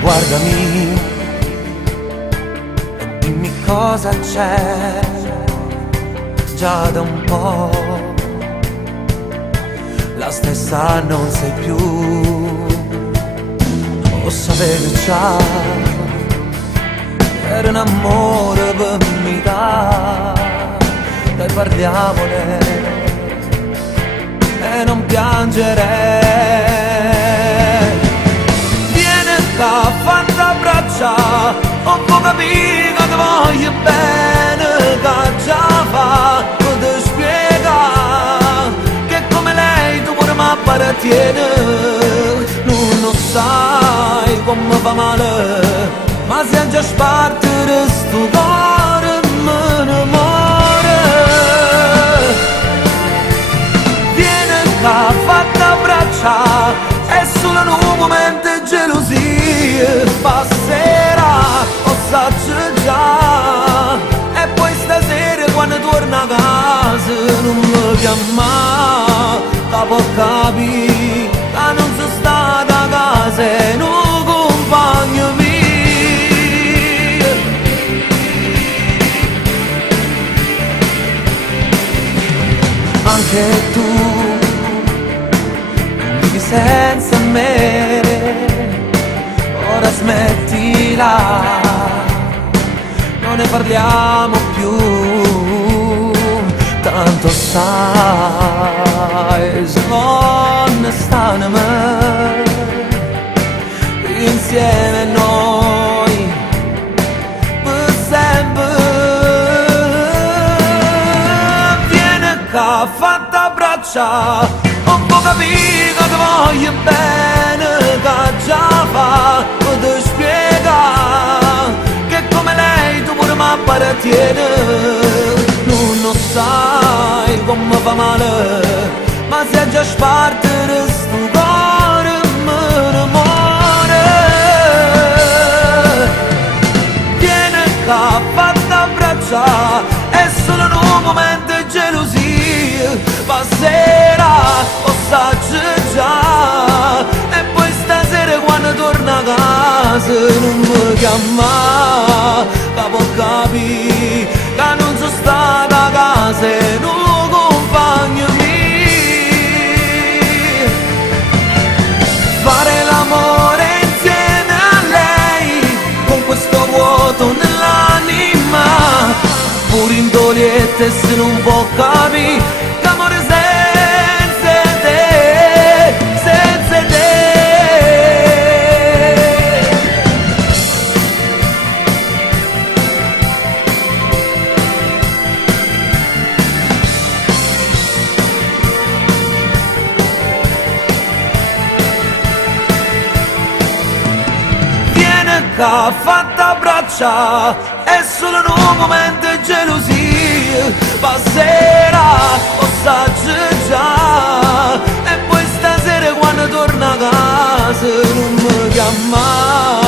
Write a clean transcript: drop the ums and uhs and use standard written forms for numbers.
Guardami e dimmi cosa c'è. Già da un po' la stessa non sei più. Lo sapevi già, era un amore per me. Dai, parliamone e non piangere. Vieni qua, fatti abbracciare, ho poco capito che voglio bene, che già fa, ti spiega che come lei tu pure mi appartiene. Non lo sai come fa male, ma se già spartere sto cuore me ne muore. Vieni qua, fatti abbracciare, è solo un momento di gelosia. Passerà, lo saggio già, e poi stasera quando torna a casa non mi chiama, da può capire che non sono stata a casa e non compagno mio. Anche tu vivi senza me, ora smettila, non ne parliamo più. Tanto sai, non stanno mai insieme noi per sempre. Fatti abbracciare, un po' capito che voglio bene, che già fa, ti spiega che come lei tu pure mi appartiene. Non lo sai come fa male, ma se già spartere sto cuore me ne muore. Vieni qua, fatti abbracciare, è solo un momento di gelosia. Passerà, lo saggio già, e poi stasera quando torna a casa non mi chiama, che può capire che non sono stata a casa e non compagno mio. Fare l'amore insieme a lei, con questo vuoto nell'anima, pure in doliette se non può capire che amore senza te, senza te. Vieni qua, fatti abbracciare, è solo un momento di gelosia. Passerà, lo saggio già, e poi stasera quando torna a casa non mi chiama,